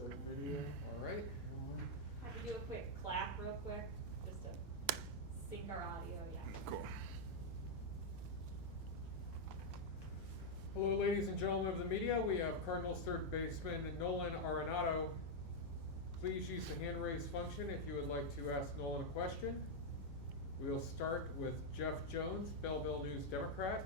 Start video. All right. Have to do a quick clap real quick, just to sync our audio, yeah. Cool. Hello, ladies and gentlemen of the media. We have Cardinals third baseman Nolan Arenado. Please use the hand raise function if you would like to ask Nolan a question. We'll start with Jeff Jones, Belleville News Democrat.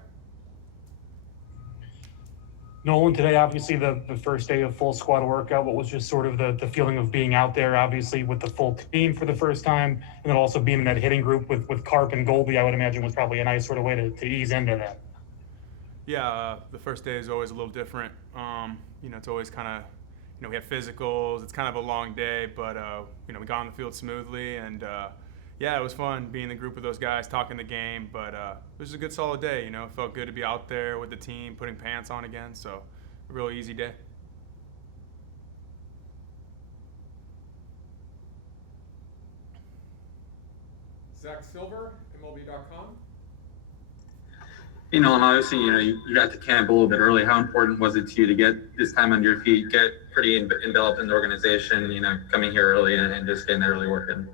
Nolan, today obviously the first day of full squad workout. What was just sort of the feeling of being out there, obviously with the full team for the first time, and then also being in that hitting group with Carp and Golby, I would imagine was probably a nice sort of way to ease into that. Yeah, the first day is always a little different. It's always kind of, we have physicals. It's kind of a long day, but, we got on the field smoothly. And, it was fun being in the group with those guys, talking the game. But it was a good, solid day, It felt good to be out there with the team, putting pants on again. So a real easy day. Zach Silver, MLB.com. And obviously, you got to camp a little bit early. How important was it to you to get this time under your feet, get pretty enveloped in the organization, coming here early and just getting that early work in?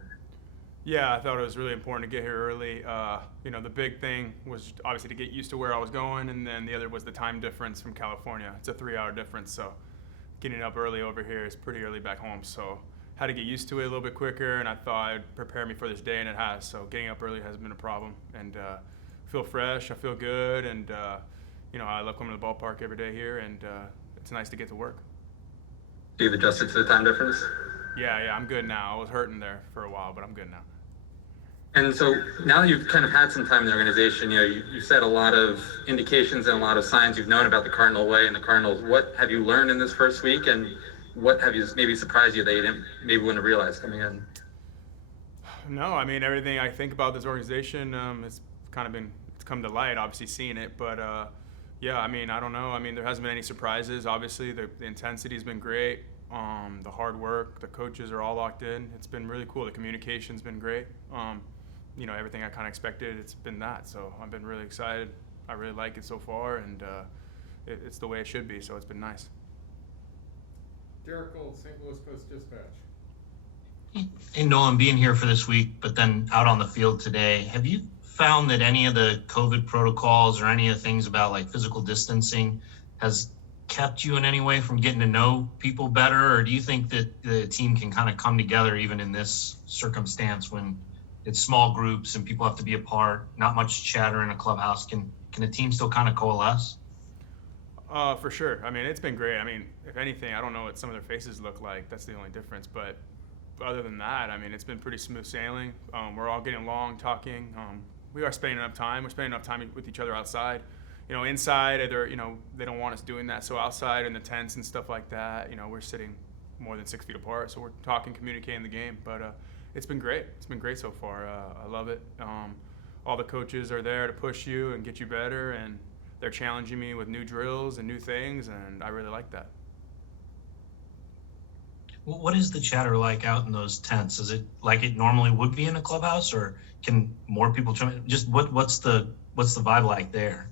Yeah, I thought it was really important to get here early. The big thing was obviously to get used to where I was going, and then the other was the time difference from California. It's a 3-hour difference, so getting up early over here is pretty early back home. So had to get used to it a little bit quicker, and I thought it'd prepare me for this day, and it has. So getting up early hasn't been a problem, and feel fresh, I feel good, and I love coming to the ballpark every day here, and it's nice to get to work. You've adjusted to the time difference? Yeah, I'm good now. I was hurting there for a while, but I'm good now. And so now that you've kind of had some time in the organization, you've said a lot of indications and a lot of signs you've known about the Cardinal way and the Cardinals. What have you learned in this first week, and what have you maybe surprised you that you wouldn't have realized coming in? No, everything I think about this organization, it's come to light, obviously seeing it, but I don't know. There hasn't been any surprises. Obviously, the intensity has been great. The hard work, the coaches are all locked in. It's been really cool. The communication's been great. Everything I kind of expected, it's been that. So I've been really excited. I really like it so far, and it's the way it should be. So it's been nice. Derek Gold, St. Louis Post-Dispatch. Hey, Nolan, being here for this week, but then out on the field today, have you found that any of the COVID protocols or any of the things about like physical distancing has kept you in any way from getting to know people better? Or do you think that the team can kind of come together even in this circumstance when it's small groups and people have to be apart, not much chatter in a clubhouse? Can the team still kind of coalesce? For sure. It's been great. If anything, I don't know what some of their faces look like. That's the only difference. But other than that, it's been pretty smooth sailing. We're all getting along, talking. We are spending enough time. We're spending enough time with each other outside. Inside, they don't want us doing that. So outside in the tents and stuff like that, we're sitting more than 6 feet apart. So we're talking, communicating the game. But it's been great. It's been great so far. I love it. All the coaches are there to push you and get you better, and they're challenging me with new drills and new things, and I really like that. What is the chatter like out in those tents? Is it like it normally would be in a clubhouse, or can more people join? Just what's the vibe like there?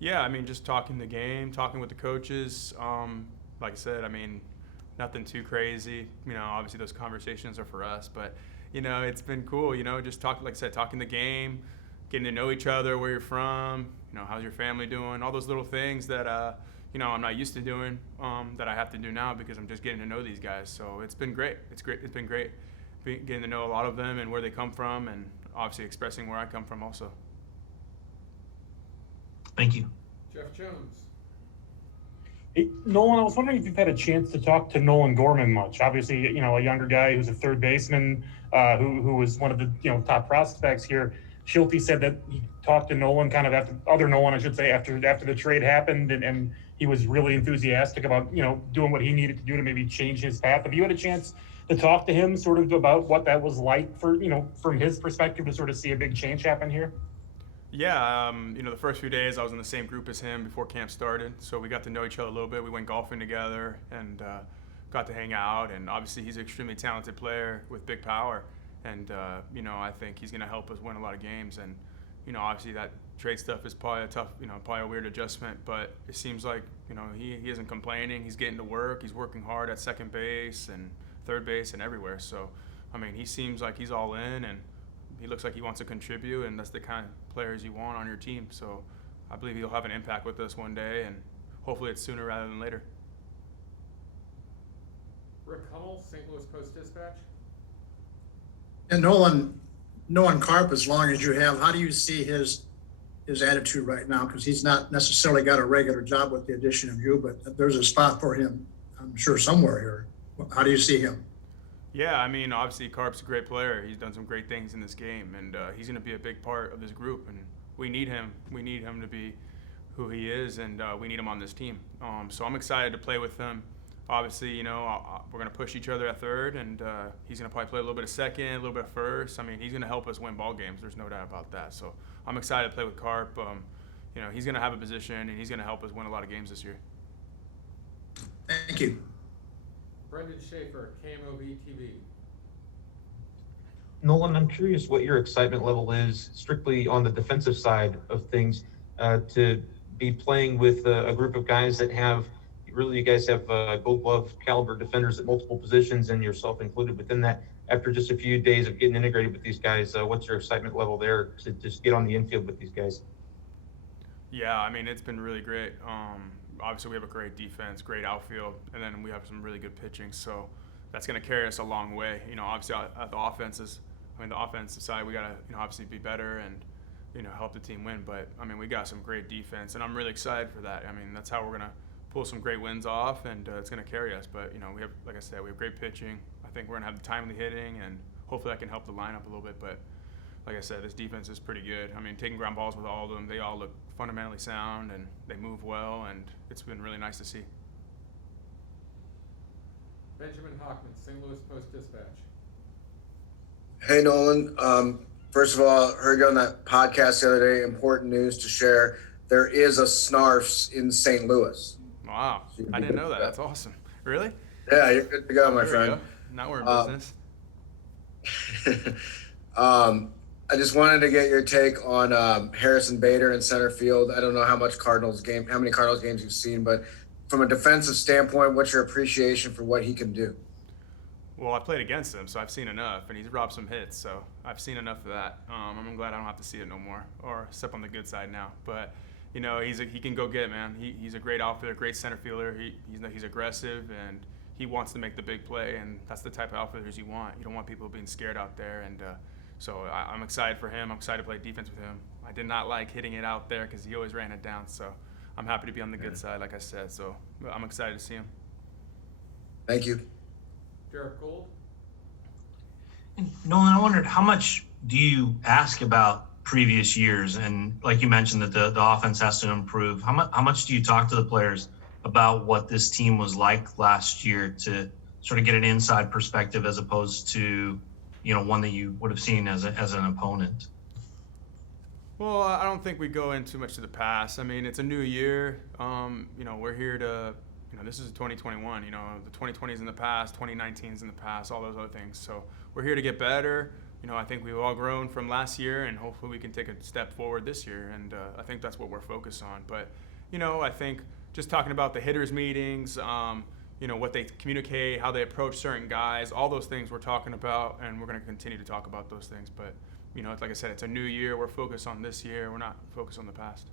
Yeah, just talking the game, talking with the coaches. Like I said, nothing too crazy. Obviously those conversations are for us, but it's been cool. Just talking, like I said, talking the game, getting to know each other, where you're from. How's your family doing? All those little things that I'm not used to doing, that I have to do now because I'm just getting to know these guys. So it's been great. It's been great getting to know a lot of them and where they come from, and obviously expressing where I come from also. Thank you. Jeff Jones. Hey, Nolan, I was wondering if you've had a chance to talk to Nolan Gorman much. Obviously, a younger guy who's a third baseman, who was one of the top prospects here. Schulte said that he talked to Nolan after the trade happened, and he was really enthusiastic about doing what he needed to do to maybe change his path. Have you had a chance to talk to him sort of about what that was like for from his perspective to sort of see a big change happen here? Yeah, the first few days I was in the same group as him before camp started, so we got to know each other a little bit. We went golfing together and got to hang out, and obviously he's an extremely talented player with big power, and I think he's going to help us win a lot of games, and obviously that trade stuff is probably a tough, probably a weird adjustment, but it seems like, he isn't complaining. He's getting to work. He's working hard at second base and third base and everywhere. So, I mean, he seems like he's all in, and he looks like he wants to contribute, and that's the kind of players you want on your team. So I believe he'll have an impact with us one day, and hopefully it's sooner rather than later. Rick Hummel, St. Louis Post-Dispatch. And Nolan, knowing Carp as long as you have, how do you see his attitude right now? Because he's not necessarily got a regular job with the addition of you, but there's a spot for him, I'm sure, somewhere here. How do you see him? Yeah, I mean, obviously Carp's a great player. He's done some great things in this game, and he's going to be a big part of this group, and we need him. We need him to be who he is, and we need him on this team. So I'm excited to play with him. Obviously, we're going to push each other at third, and he's going to probably play a little bit of second, a little bit of first. I mean, he's going to help us win ball games. There's no doubt about that. So I'm excited to play with Carp. He's going to have a position, and he's going to help us win a lot of games this year. Thank you. Brendan Schaefer, KMOV TV. Nolan, I'm curious what your excitement level is strictly on the defensive side of things, to be playing with a group of guys that you guys have Gold Glove caliber defenders at multiple positions, and yourself included within that. After just a few days of getting integrated with these guys, what's your excitement level there to just get on the infield with these guys? Yeah, I mean, it's been really great. Obviously, we have a great defense, great outfield, and then we have some really good pitching. So that's going to carry us a long way. Obviously, the offensive side, we got to, obviously be better and, help the team win. But, I mean, we got some great defense, and I'm really excited for that. I mean, that's how we're going to pull some great wins off, and it's going to carry us. But, we have, like I said, we have great pitching. I think we're going to have the timely hitting, and hopefully that can help the lineup a little bit. But, like I said, this defense is pretty good. I mean, taking ground balls with all of them, they all look fundamentally sound, and they move well, and it's been really nice to see. Benjamin Hockman, St. Louis Post-Dispatch. Hey, Nolan. First of all, heard you on that podcast the other day. Important news to share. There is a Snarfs in St. Louis. Wow. I didn't know that. That's awesome. Really? Yeah, you're good to go, my friend. Go. Now we're in business. I just wanted to get your take on Harrison Bader in center field. I don't know how many Cardinals games you've seen, but from a defensive standpoint, what's your appreciation for what he can do? Well, I played against him, so I've seen enough, and he's robbed some hits, so I've seen enough of that. I'm glad I don't have to see it no more, or step on the good side now. But he can go get it, man. He's a great outfielder, great center fielder. He's aggressive, and he wants to make the big play, and that's the type of outfielders you want. You don't want people being scared out there, and so I'm excited for him. I'm excited to play defense with him. I did not like hitting it out there because he always ran it down, so I'm happy to be on the good side, like I said. So I'm excited to see him. Thank you. Derek Gould. Nolan, I wondered, how much do you ask about previous years? And like you mentioned that the offense has to improve. How much do you talk to the players about what this team was like last year to sort of get an inside perspective as opposed to, one that you would have seen as an opponent? Well, I don't think we go in too much to the past. I mean, it's a new year. We're here to, this is 2021. The 2020s in the past, 2019s in the past, all those other things. So we're here to get better. I think we've all grown from last year, and hopefully we can take a step forward this year. And I think that's what we're focused on. But, I think just talking about the hitters meetings, what they communicate, how they approach certain guys, all those things we're talking about, and we're going to continue to talk about those things. But, like I said, it's a new year. We're focused on this year. We're not focused on the past.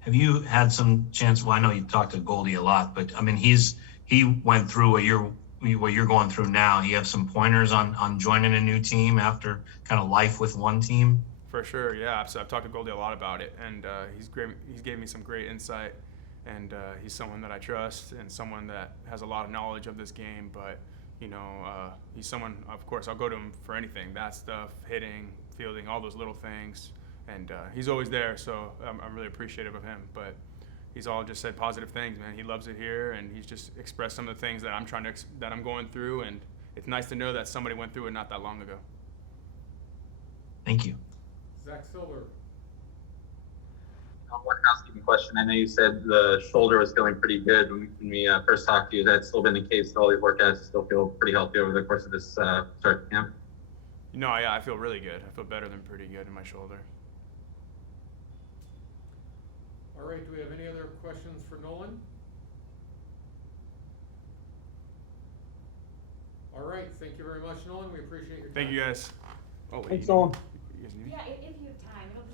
Have you had some chance? Well, I know you talked to Goldie a lot, but I mean, he went through what you're going through now. You have some pointers on joining a new team after kind of life with one team? For sure, yeah. So I've talked to Goldie a lot about it, and he's great. He's gave me some great insight, and he's someone that I trust and someone that has a lot of knowledge of this game. But he's someone, of course, I'll go to him for anything, that stuff, hitting, fielding, all those little things. And he's always there, so I'm really appreciative of him. But he's all just said positive things, man. He loves it here, and he's just expressed some of the things that I'm going through. And it's nice to know that somebody went through it not that long ago. Thank you. Zach Silver. One housekeeping question. I know you said the shoulder was feeling pretty good when we first talked to you. That's still been the case. All these workouts still feel pretty healthy over the course of this start camp. No, yeah, I feel really good. I feel better than pretty good in my shoulder. All right, do we have any other questions for Nolan? All right, thank you very much, Nolan. We appreciate your time. Thank you guys. Thanks, Nolan.